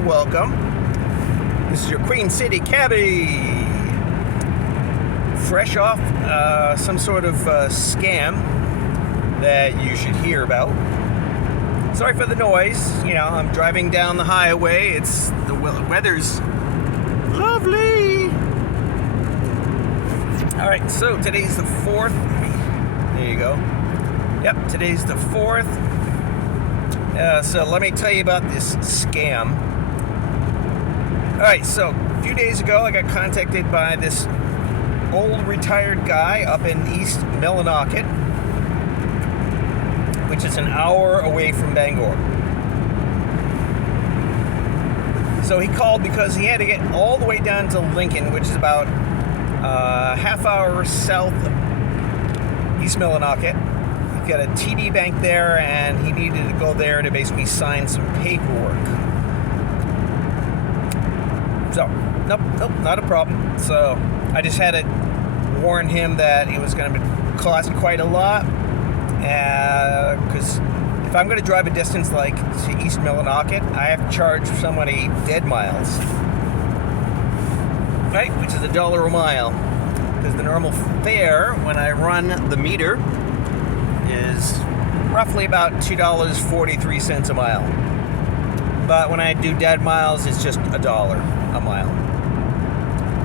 welcome. This is your Queen City Cabbie. Fresh off some sort of scam that you should hear about. Sorry for the noise. You know, I'm driving down the highway. The weather's lovely. All right, so today's the 4th. There you go. Yep, today's the 4th. So let me tell you about this scam. All right, so a few days ago, I got contacted by this old retired guy up in East Millinocket, which is an hour away from Bangor. So he called because he had to get all the way down to Lincoln, which is about a half hour south of East Millinocket. He got a TD Bank there, and he needed to go there to basically sign some paperwork. So, nope, not a problem. So I just had to warn him that it was going to cost quite a lot, because if I'm going to drive a distance like to East Millinocket, I have to charge somebody dead miles, right? Which is $1 a mile, because the normal fare when I run the meter is roughly about $2.43 a mile. But when I do dead miles, it's just $1 a mile.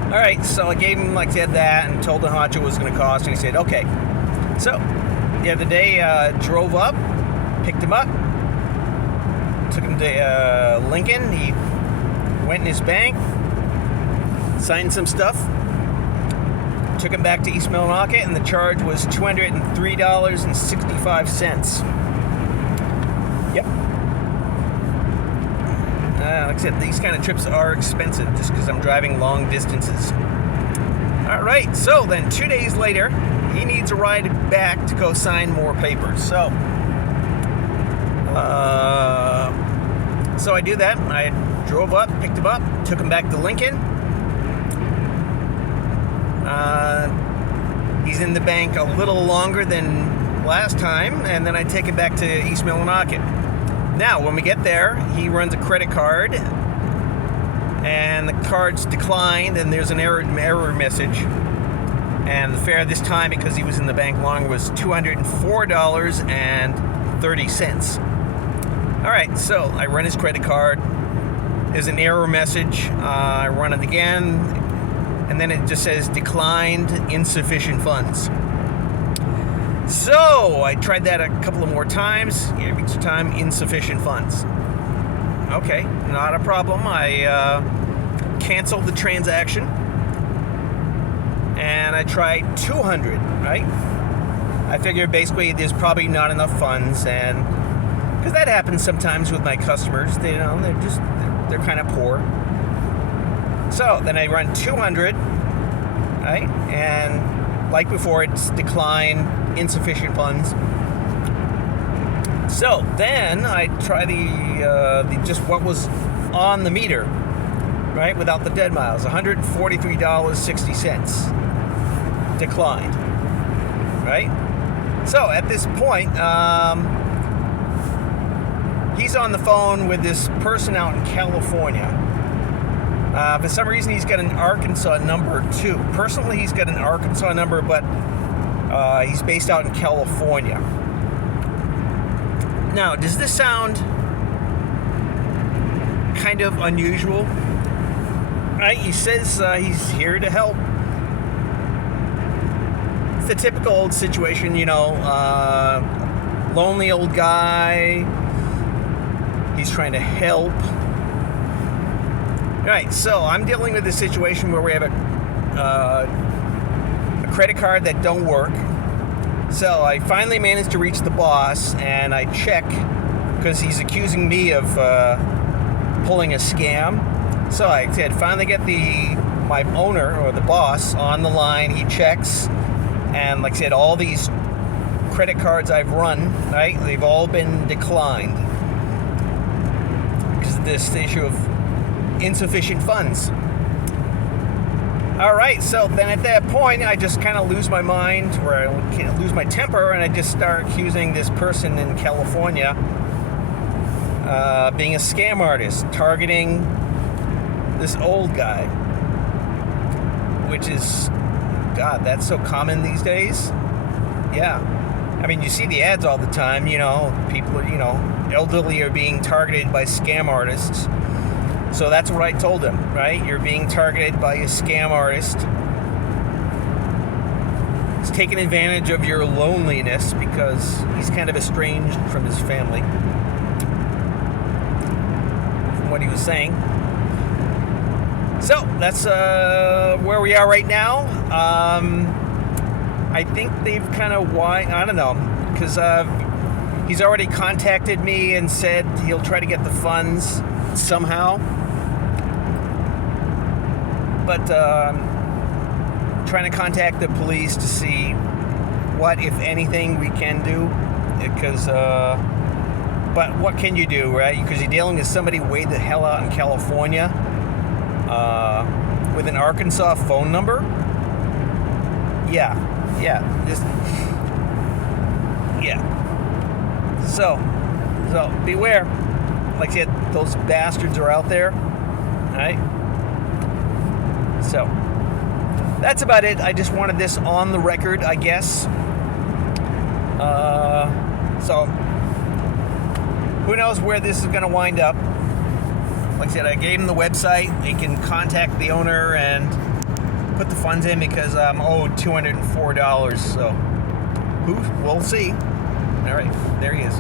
All right, so I gave him, like I said, that and told him how much it was going to cost, and he said, okay. So the other day, drove up, picked him up, took him to Lincoln. He went in his bank, signed some stuff, took him back to East Millinocket, and the charge was $203.65. Yep. Like I said, these kind of trips are expensive just because I'm driving long distances. All right, so then 2 days later, he needs a ride back to go sign more papers. So I do that. I drove up, picked him up, took him back to Lincoln. He's in the bank a little longer than last time, and then I take him back to East Millinocket. Now, when we get there, he runs a credit card, and the card's declined, and there's an error message. And the fare this time, because he was in the bank longer, was $204.30. All right, so I run his credit card. There's an error message. I run it again, and then it just says declined, insufficient funds. So I tried that a couple of more times. Each time, insufficient funds. Okay, not a problem. I canceled the transaction, and I tried 200. Right? I figured basically there's probably not enough funds, and because that happens sometimes with my customers, they're kind of poor. So then I run 200, right? And like before, it's declined, insufficient funds. So then I try the just what was on the meter, right, without the dead miles, $143.60 declined, right? So at this point, he's on the phone with this person out in California. For some reason, he's got an Arkansas number too. Personally, he's got an Arkansas number, but he's based out in California. Now, does this sound kind of unusual? Right? He says he's here to help. It's the typical old situation, you know, lonely old guy. He's trying to help. Right, so I'm dealing with a situation where we have a credit card that don't work. So I finally managed to reach the boss, and I check because he's accusing me of pulling a scam. So I said, finally get my owner or the boss on the line. He checks, and like I said, all these credit cards I've run, right, they've all been declined because of this issue of insufficient funds. All right, so then at that point, I just kind of lose my mind, or I lose my temper, and I just start accusing this person in California being a scam artist, targeting this old guy, which is, God, that's so common these days. Yeah. I mean, you see the ads all the time, people, elderly are being targeted by scam artists. So that's what I told him, right? You're being targeted by a scam artist. He's taking advantage of your loneliness because he's kind of estranged from his family, from what he was saying. So that's where we are right now. I think they've kind of I don't know, because he's already contacted me and said he'll try to get the funds somehow. But trying to contact the police to see what, if anything, we can do. Because, but what can you do, right? Because you're dealing with somebody way the hell out in California with an Arkansas phone number. Yeah. So beware. Like I said, those bastards are out there. All right? So that's about it. I just wanted this on the record, I guess. So who knows where this is going to wind up. Like I said, I gave him the website. They can contact the owner and put the funds in because I'm owed $204. So we'll see. All right, there he is.